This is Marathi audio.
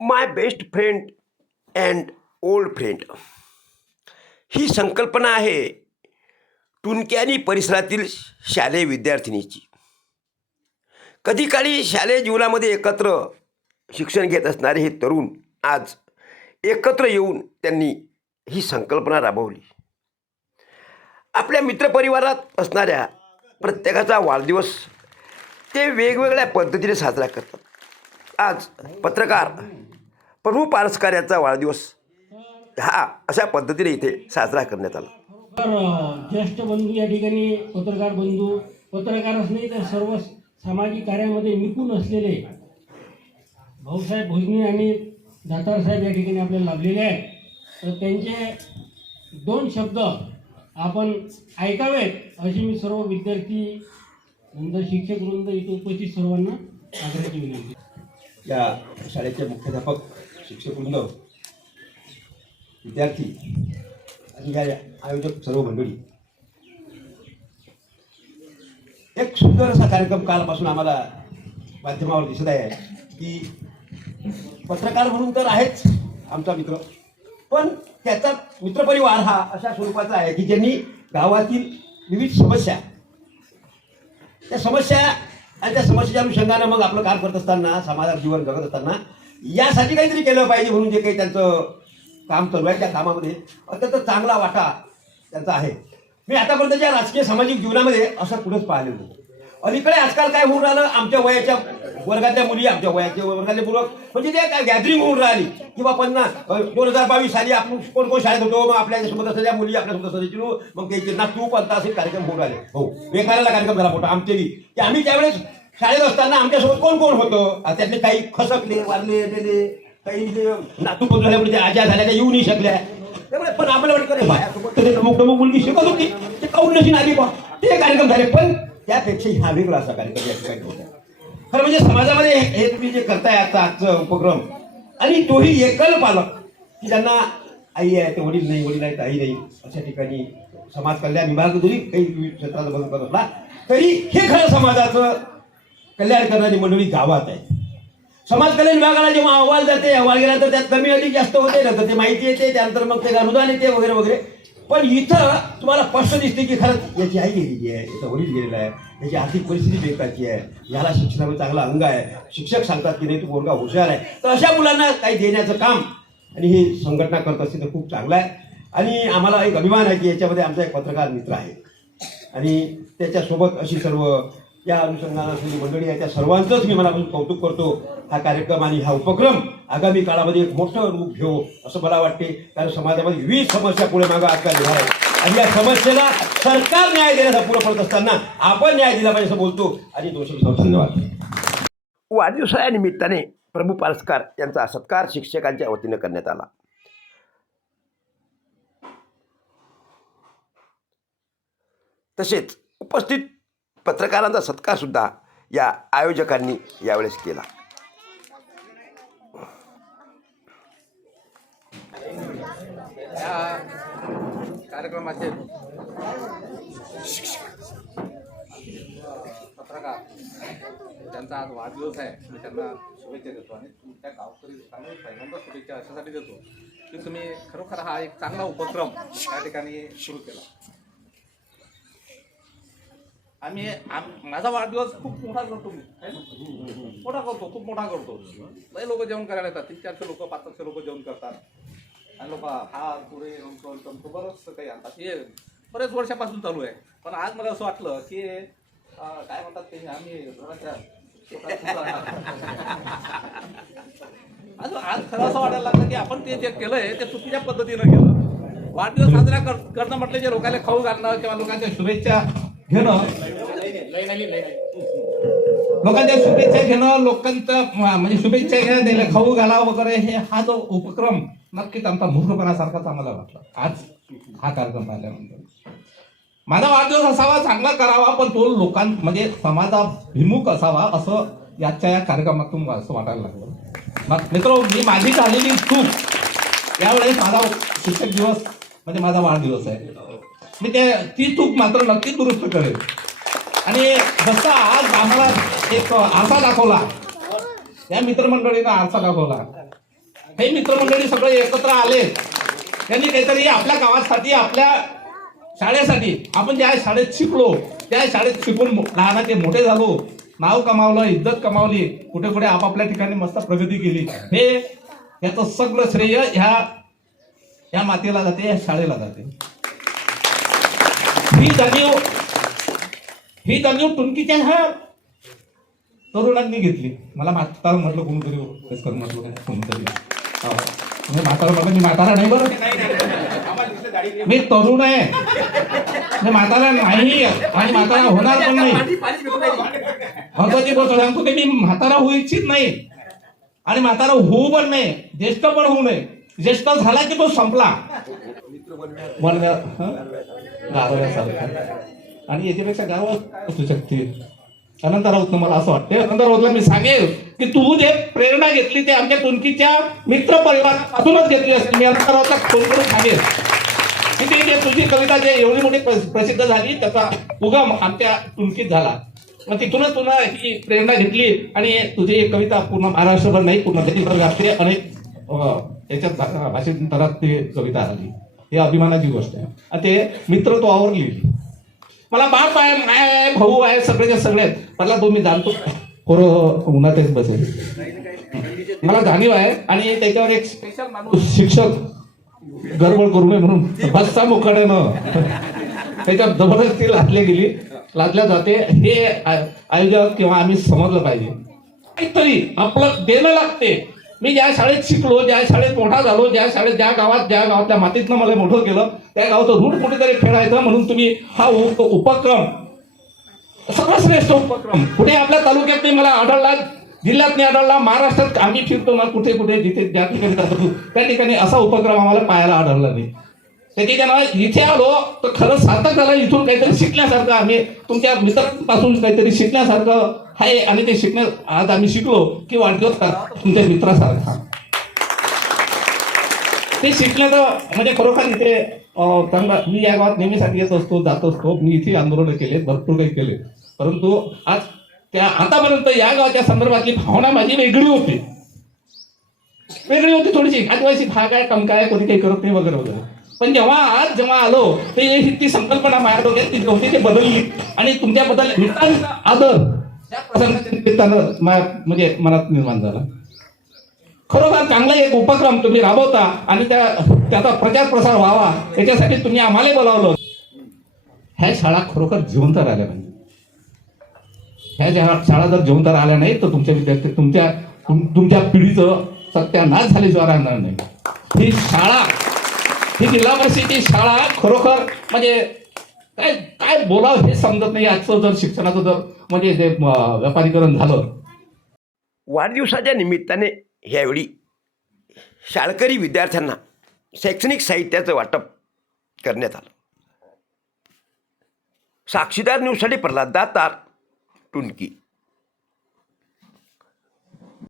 My best friend and old friend ही संकल्पना आहे टुणक्यानी परिसरातील शालेय विद्यार्थिनीची. कधी काळी शालेय जीवनामध्ये एकत्र शिक्षण घेत असणारे हे तरुण आज एकत्र येऊन त्यांनी ही संकल्पना राबवली. आपल्या मित्रपरिवारात असणाऱ्या प्रत्येकाचा वाढदिवस ते वेगवेगळ्या पद्धतीने साजरा करतात. आज पत्रकार प्रभू पारसकर यांचा वाढदिवस हा अशा पद्धतीने इथे साजरा करण्यात आला. ज्येष्ठ बंधू या ठिकाणी पत्रकार बंधू, पत्रकारच नाही तर सर्व सामाजिक कार्यामध्ये निपुण असलेले भाऊसाहेब भोजने आणि दातारसाहेब या ठिकाणी आपल्याला लाभलेले आहेत. तर त्यांचे दोन शब्द आपण ऐकावेत अशी मी सर्व विद्यार्थी वृंद, शिक्षक वृंद, इथे उपस्थित सर्वांना आग्रहाची विनंती. या शाळेचे मुख्याध्यापक, शिक्षक वृंद, विद्यार्थी आणि या आयोजक सर्व मंडळी, एक सुंदर असा कार्यक्रम कालपासून आम्हाला माध्यमावर दिसत आहे की पत्रकार म्हणून तर आहेच आमचा मित्र, पण त्याचा मित्रपरिवार हा अशा स्वरूपाचा आहे की ज्यांनी गावातील विविध समस्या, त्या समस्या आणि त्या समस्येच्या अनुषंगानं मग आपलं काम करत असताना, समाजात जीवन जगत असताना यासाठी काहीतरी केलं पाहिजे म्हणून जे काही त्यांचं काम चालू आहे त्या कामामध्ये अत्यंत चांगला वाटा त्यांचा आहे. मी आतापर्यंतच्या राजकीय सामाजिक जीवनामध्ये असं कुठंच पाहिलेलं नाही. अलीकडे आजकाल काय होऊन राहिलं, आमच्या वयाच्या वर्गातल्या मुली, आमच्या वयाच्या वर्गातले मुलं म्हणजे ते काय गॅदरिंग होऊन राहिली किंवा 2022 साली आपण कोण कोण शाळेत होतो, मग आपल्यासोबत असलेल्या मुली आपल्यासोबत असायची, मग ते नातू पंत असे कार्यक्रम होऊन राहिले. हो, एखाद्याला कार्यक्रम झाला मोठा आमचेही की आम्ही त्यावेळेस शाळेत असताना आमच्यासोबत कोण कोण होतं, त्यातले काही खसकले, वारले गेले, काही नातू पंत झाल्यामुळे ते आजा झाल्या त्या येऊ नाही शकल्या. त्यामुळे पण आम्हाला वाटतं बायासोबत नमूक मुलगी शिकत होती, ते काऊन नशीन आली बा, ते कार्यक्रम झाले. पण त्यापेक्षा हा वेगळा असा कार्यक्रम या ठिकाणी होता. खरं म्हणजे समाजामध्ये हे तुम्ही जे करताय आजचा उपक्रम, आणि तोही एकल पालक की ज्यांना आई आहे ते वडील नाही, वडील आहे तर आई नाही, अशा ठिकाणी समाज कल्याण विभाग जरी काही क्षेत्रात बदल करत असला तरी हे खरं समाजाचं कल्याण करणारी मंडळी गावात आहे. समाज कल्याण विभागाला जेव्हा अहवाल जाते, अहवाल गेल्यानंतर त्यात कमी अधिक जास्त होते, नंतर ते माहिती येते, त्यानंतर मग ते अनुदान येते वगैरे वगैरे. पण इथं तुम्हाला स्पष्ट दिसते की खरंच याची आई गेलेली आहे, याचा वडील गेलेला आहे, याची आर्थिक परिस्थिती बेकारची आहे, याला शिक्षणामध्ये चांगला अंग आहे, शिक्षक सांगतात की नाही तू पोरगा हुशार आहे, तर अशा मुलांना काही देण्याचं काम आणि ही संघटना करत असते तर खूप चांगलं आहे. आणि आम्हाला एक अभिमान आहे की याच्यामध्ये आमचा एक पत्रकार मित्र आहे आणि त्याच्यासोबत अशी सर्व या अनुषंगाने असलेली मंडळी आहे, त्या सर्वांचंच मी मनापासून कौतुक करतो. हा कार्यक्रम आणि हा उपक्रम आगामी काळामध्ये एक मोठं रूप घेऊ असं मला वाटते, कारण समाजामध्ये विविध समस्या पुढे मागं आजकाल येणार आहे आणि या समस्येला सरकार न्याय देण्याचा पुढे पडत असताना आपण न्याय दिला पाहिजे असं बोलतो आणि 200 धन्यवाद. वाढदिवसाच्या निमित्ताने प्रभू पारसकर यांचा सत्कार शिक्षकांच्या वतीनं करण्यात आला. तसेच उपस्थित पत्रकारांचा सत्कार सुद्धा या आयोजकांनी यावेळेस केला. या कार्यक्रमाचे पत्रकार त्यांचा आज वाढदिवस आहे, मी त्यांना शुभेच्छा देतो आणि तुमच्या गावकरी लोकांना पहिल्यांदा शुभेच्छा अशासाठी देतो की तुम्ही खरोखर हा एक चांगला उपक्रम या ठिकाणी सुरू केला. माझा वाढदिवस खूप मोठा करतो मी, मोठा करतो, खूप मोठा करतो. लई लोक जेवण करायला येतात, 300-400 लोक, 500 लोक जेवण करतात आणि लोक हा पुढे बरंच काही आणतात. हे बरेच वर्षापासून चालू आहे. पण आज मला असं वाटलं की काय म्हणतात ते, आम्ही आज खरं असं वाटायला लागलं की आपण ते जे केलंय ते चुकीच्या पद्धतीनं केलं. वाढदिवस साजरा करणं म्हटलं जे लोकांना खाऊ घालणं किंवा लोकांच्या शुभेच्छा घेणं, लोकांचं म्हणजे शुभेच्छा घेणं, त्याला खाऊ घाला वगैरे, हे हा जो उपक्रम नक्कीच आमचा मूर्खपणासारखाच आम्हाला वाटला आज हा कार्यक्रम पाहिल्यानंतर. माझा वाढदिवस असावा, चांगला करावा, पण तो म्हणजे समाजाभिमुख असावा असं याच्या या कार्यक्रमातून असं वाटायला लागलं. मग मित्र, मी माझी झालेली चूक, यावेळेस माझा शिक्षक दिवस म्हणजे माझा वाढदिवस आहे, मी ती चूक मात्र नक्की दुरुस्त करेल. आणि जसा आज आम्हाला एक आरसा दाखवला, या मित्रमंडळीनं आरसा दाखवला हे मित्रमंडळी सगळे एकत्र आले. त्यांनी काहीतरी आपल्या गावासाठी, आपल्या शाळेसाठी, आपण ज्या शाळेत शिकलो, त्या शाळेत शिकून लहानाचे मोठे झालो, नाव कमावलं, इज्जत कमावली, कुठे कुठे आपापल्या ठिकाणी मस्त प्रगती केली. हे याचं सगळं श्रेय ह्या मातेला जाते, या शाळेला जाते. ही जाणीव टुनकीच्या ह्या तरुणांनी घेतली. मला म्हातारा म्हटलं कोणतरी म्हटलं काय कोणतरी म्हातारा म्हटलं, मी म्हातारा नाही बरं, मी तरुण आहे, मी म्हातारा नाही आणि म्हातारा होणार पण नाही. महत्वाची गोष्ट सांगतो की मी म्हातारा होऊ इच्छित नाही आणि म्हातारा होऊ पण नाही, ज्येष्ठ पण होऊ नये. ज्येष्ठ झाला की तो संपला गावासारखा. आणि याच्यापेक्षा गावात असू शकते. अनंत राऊत मला असं वाटतं, अनंत राऊतला मी सांगेल की तू जे प्रेरणा घेतली ते आमच्या टुनकीच्या मित्र परिवारापासूनच घेतली असते. मी अनंत राऊतला फोन करून सांगेल की ती जे तुझी कविता जे एवढी मोठी प्रसिद्ध झाली त्याचा उगम आमच्या टुनकीत झाला. मग तिथूनच तुला ही प्रेरणा घेतली आणि तुझी एक कविता पूर्ण महाराष्ट्रभर नाही, पूर्ण देशभर व्यापते. अनेक याच्यात भाषांतरात ती कविता आली. ही अभिमानाची गोष्ट आहे. आणि ते मित्रत्वावर लिहिली. मला बाप आहे, माय आहे, भाऊ आहे, सगळेच्या सगळे आहेत. मला तो मी जाणतो खरं उन्हातच बसेल, मला जाणीव आहे. आणि त्याच्यावर एक स्पेशल माणूस शिक्षक गडबड करू नये म्हणून बसचा मुकाट्यानं त्याच्यात जबरदस्ती लादल्या जाते. हे आयोजक किंवा आम्ही समजलं पाहिजे. काहीतरी आपलं देणं लागते. मी ज्या शाळेत शिकलो, ज्या शाळेत मोठा झालो, ज्या गावातल्या मातीतनं मला मोठं केलं, त्या गावाचं रूट कुठेतरी फेडायचं म्हणून तुम्ही हा उपक्रम, सगळं श्रेष्ठ उपक्रम कुठे आपल्या तालुक्यात नाही मला आढळला, जिल्ह्यात नाही आढळला, महाराष्ट्रात आम्ही फिरतो ना कुठे कुठे जिथे ज्या ठिकाणी जातो त्या ठिकाणी असा उपक्रम आम्हाला पाहायला आढळला नाही. त्याच्यानं इथे आलो तर खरं सार्थक झालं. इथून काहीतरी शिकण्यासारखं, आम्ही तुमच्या मित्रांपासून काहीतरी शिकण्यासारखं आहे. आणि ते आज आम्ही शिकलो की वाढदिवस करा तुमच्या मित्रासारखा. ते शिकण्याचं म्हणजे खरोखर इथे चांगलं. मी या गावात नेहमीसाठी येत असतो, जात असतो. मी इथे आंदोलन केले, भरपूर काही केले, परंतु आज आतापर्यंत या गावाच्या संदर्भातली भावना माझी वेगळी होती थोडीशी. आदिवासी भाग आहे, टमका आहे, कोणी काही करत नाही वगैरे वगैरे. पण जेव्हा आलो ते ती संकल्पना माझ्या डोक्यात ती होती, ते बदलली. आणि तुमच्याबद्दल मित्रांचा आदर त्या प्रसंगाच्या निमित्तानं म्हणजे मनात निर्माण झाला. खरोखर चांगला एक उपक्रम तुम्ही राबवता आणि त्याचा प्रचार प्रसार व्हावा याच्यासाठी तुम्ही आम्हाला बोलावलं. ह्या शाळा खरोखर जिवंत राहिल्या पाहिजे. ह्या शाळा जर जिवंत राहिल्या नाही तर तुमच्या विद्यार्थी तुमच्या पिढीचं सत्यानाश झाल्याशिवाय राहणार नाही. ही शाळा, ही जिल्हा परिषदेची शाळा खरोखर म्हणजे काय बोलावं हे समजत नाही. आजचं जर शिक्षणाचं जर म्हणजे ते व्यापारीकरण झालं. वाढदिवसाच्या निमित्ताने ह्यावेळी शाळकरी विद्यार्थ्यांना शैक्षणिक साहित्याचं वाटप करण्यात आलं. साक्षीदार न्यूजसाठी प्रल्हाद दातार, टुनकी.